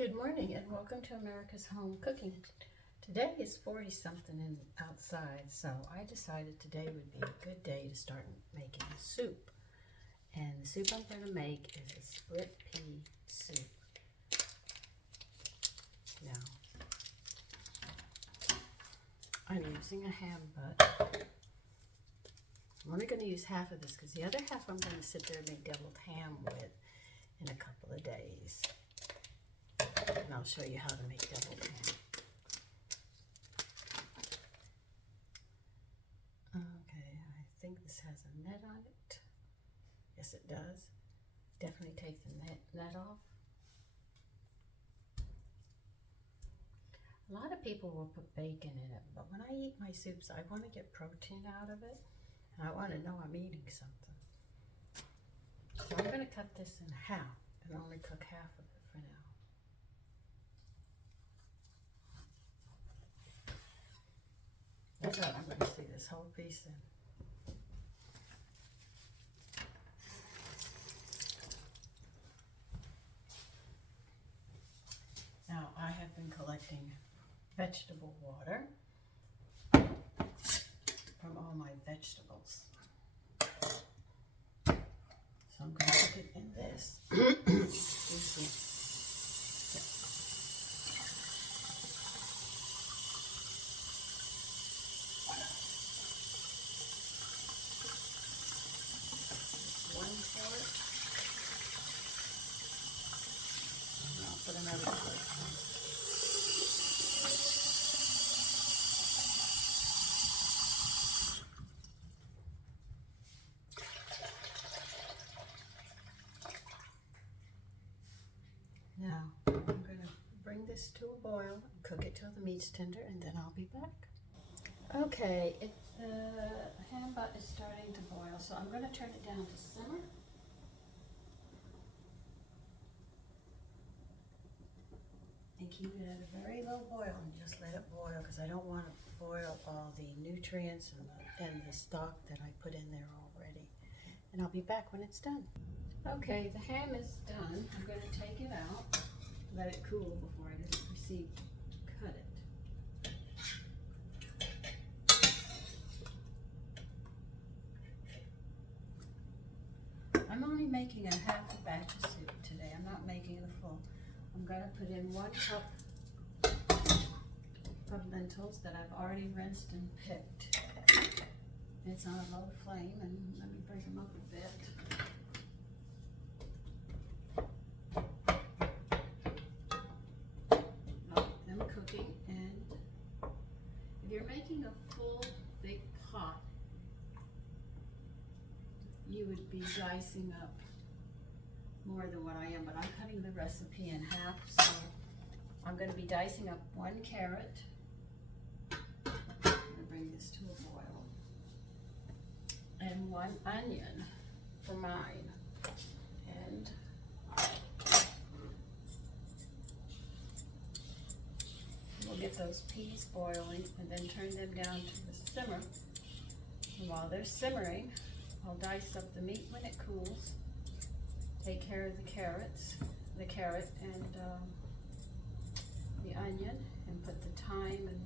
Good morning and welcome to America's Home Cooking. Today is 40 something outside, so I decided today would be a good day to start making soup. And the soup I'm going to make is a split pea soup. Now, I'm using a ham butt. I'm only going to use half of this because the other half I'm going to sit there and make deviled ham with in a couple of days. And I'll show you how to make deviled ham. Okay, I think this has a net on it. Yes, it does. Definitely take the net off. A lot of people will put bacon in it, but when I eat my soups, I want to get protein out of it, and I want to know I'm eating something. So I'm going to cut this in half and only cook half of it for now. That's what I'm going to see this whole piece in. Now I have been collecting vegetable water from all my vegetables. So I'm going to put it in this. One quart. And I'll put another quart in. Now, I'm going to bring this to a boil and cook it till the meat's tender, and then I'll be back. Okay, the ham butt is starting to boil, so I'm going to turn it down to simmer. And keep it at a very low boil and just let it boil, because I don't want to boil all the nutrients and the stock that I put in there already. And I'll be back when it's done. Okay, the ham is done. I'm going to take it out, let it cool before I proceed to cut it. I'm only making a half a batch of soup today. I'm not making it a full. I'm going to put in 1 cup of lentils that I've already rinsed and picked. It's on a low flame, and let me bring them up a bit. Them cooking, and if you're making a full big pot, you would be dicing up more than what I am, but I'm cutting the recipe in half, so I'm going to be dicing up 1 carrot. I'm going to bring this to a boil, and 1 onion for mine, and we'll get those peas boiling and then turn them down to the simmer. And while they're simmering, I'll dice up the meat when it cools, take care of the carrot and the onion, and put the thyme and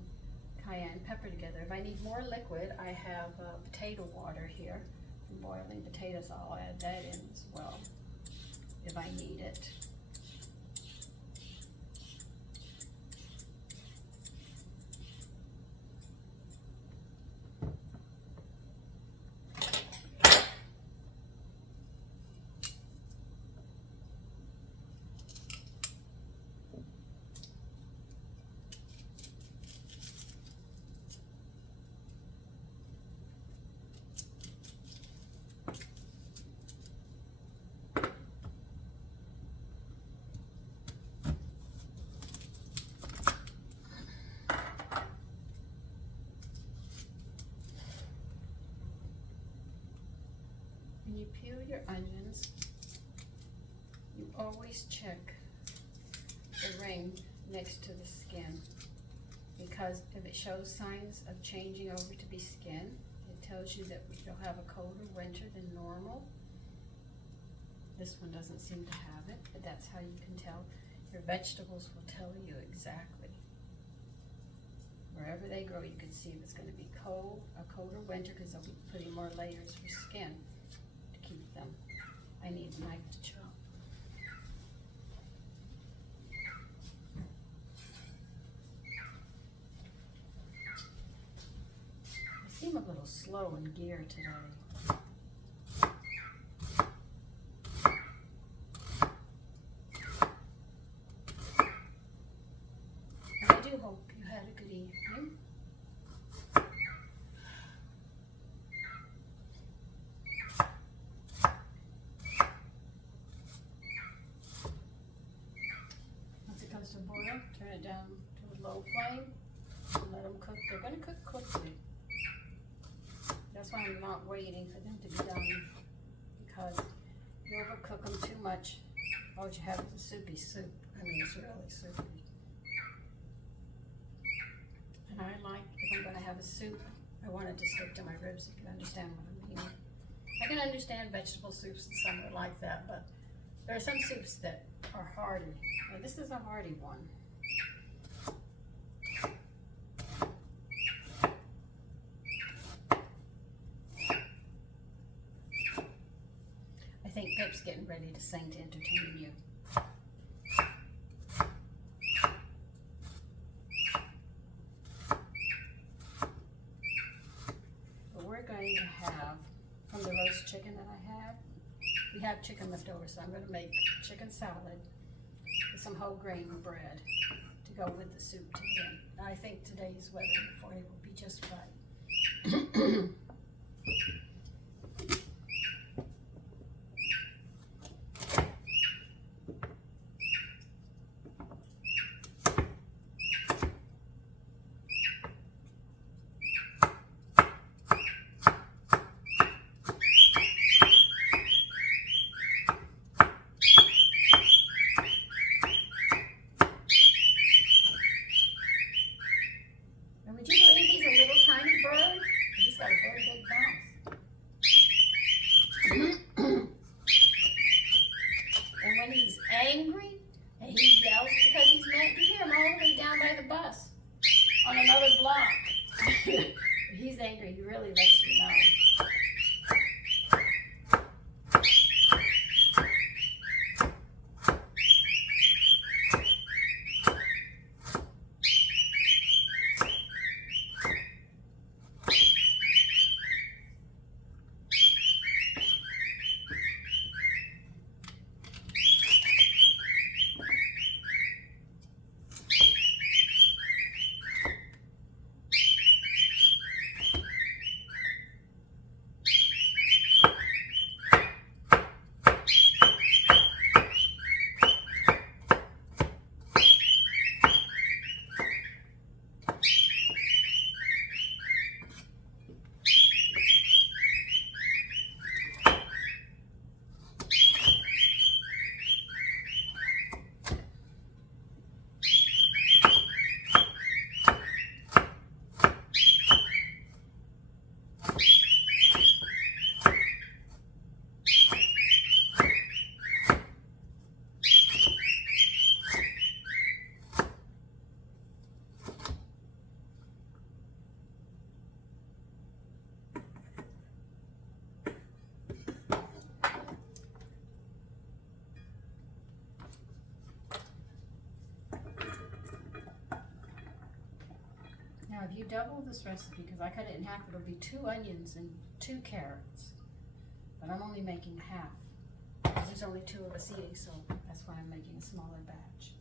cayenne pepper together. If I need more liquid, I have potato water here from boiling potatoes. I'll add that in as well if I need it. When you peel your onions, you always check the ring next to the skin, because if it shows signs of changing over to be skin, it tells you that you'll have a colder winter than normal. This one doesn't seem to have it, but that's how you can tell. Your vegetables will tell you exactly. Wherever they grow, you can see if it's going to be cold, a colder winter, because they'll be putting more layers for skin to keep them. I need a knife to chop. I seem a little slow in gear today. And I do hope you had a good evening. Once it comes to a boil, turn it down to a low flame and let them cook. They're going to cook quickly. That's why I'm not waiting for them to be done, because you overcook them too much. All you have is a soupy soup. I mean, it's really soupy. And I like, if I'm going to have a soup, I want it to stick to my ribs, if you understand what I mean. I can understand vegetable soups and some are like that, but there are some soups that are hearty. And this is a hearty one. I think Pip's getting ready to sing to entertain you. But we're going to have, from the roast chicken that I had, we have chicken left over, so I'm going to make chicken salad with some whole grain bread to go with the soup today. I think today's weather in Florida will be just right. Would you believe he's a little tiny bird? He's got a very big mouth. And when he's angry and he yells because he's mad, you hear him all the way down by the bus on another block. If he's angry, he really lets you know. Now, if you double this recipe, because I cut it in half, it'll be 2 onions and 2 carrots. But I'm only making half. There's only 2 of us eating, so that's why I'm making a smaller batch.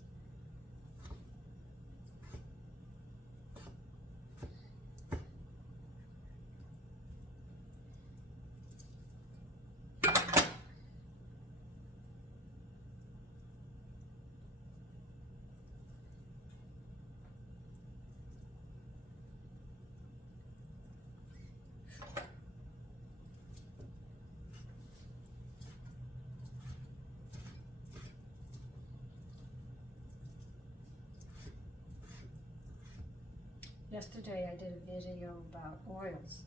Yesterday I did a video about oils.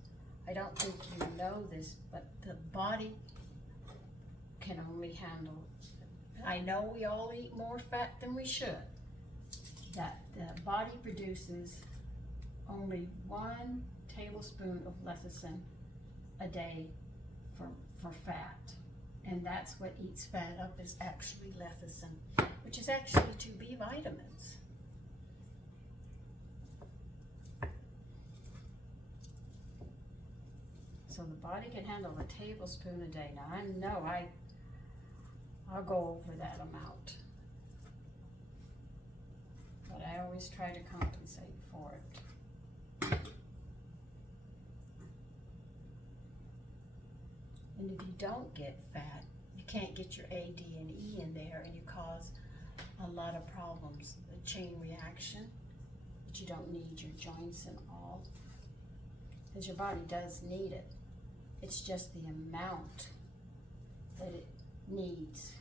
I don't think you know this, but the body can only handle I know we all eat more fat than we should. That the body produces only 1 tablespoon of lecithin a day for fat. And that's what eats fat up, is actually lecithin, which is actually 2B vitamins. So the body can handle a tablespoon a day. Now I know I'll go over that amount, but I always try to compensate for it. And if you don't get fat, you can't get your A, D, and E in there, and you cause a lot of problems. A chain reaction, that you don't need your joints and all, because your body does need it. It's just the amount that it needs.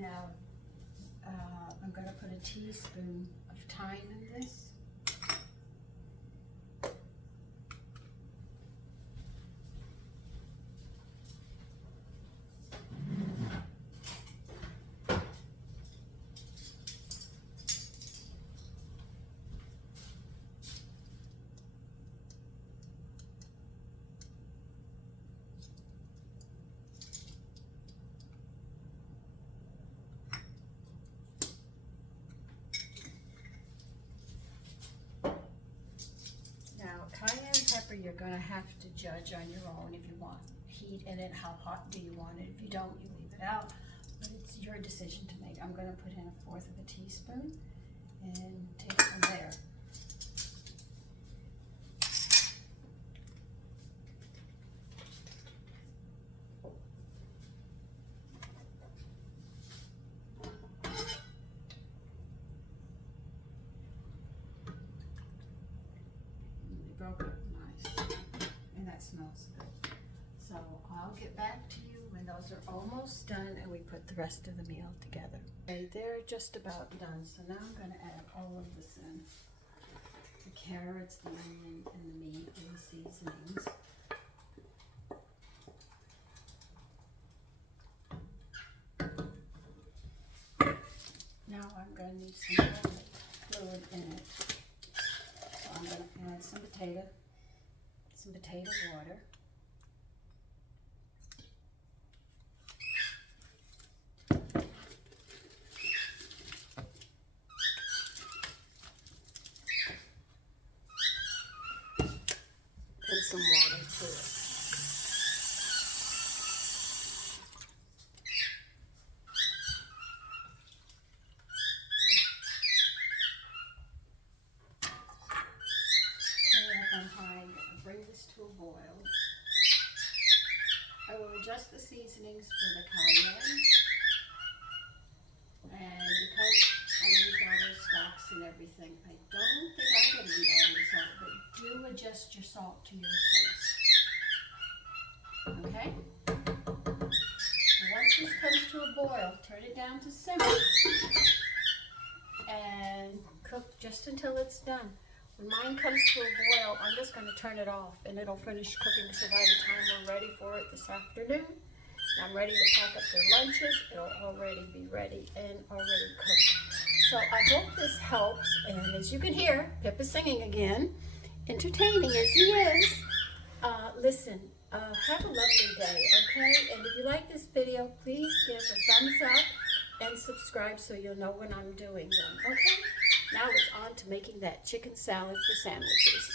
Now, I'm going to put a teaspoon of thyme in this. Cayenne pepper, you're going to have to judge on your own if you want heat in it. How hot do you want it? If you don't, you leave it out. But it's your decision to make. I'm going to put in 1/4 of a teaspoon and take it from there. Broke it nice, and that smells good. So I'll get back to you when those are almost done and we put the rest of the meal together. Okay, they're just about done. So now I'm going to add all of this in. The carrots, the onion, and the meat, and the seasonings. Now I'm going to need some fluid in it. So I'm going to add some potato water. And some water to it. Bring this to a boil. I will adjust the seasonings for the cayenne, and because I used all those stocks and everything, I don't think I'm going to be adding salt, but do adjust your salt to your taste. Okay? And once this comes to a boil, turn it down to simmer and cook just until it's done. When mine comes to a boil, I'm just going to turn it off and it'll finish cooking. So by the time we're ready for it this afternoon, I'm ready to pack up their lunches. It'll already be ready and already cooked. So I hope this helps. And as you can hear, Pip is singing again, entertaining as he is. Listen, have a lovely day, okay? And if you like this video, please give a thumbs up and subscribe so you'll know when I'm doing them, okay? Now it's on to making that chicken salad for sandwiches.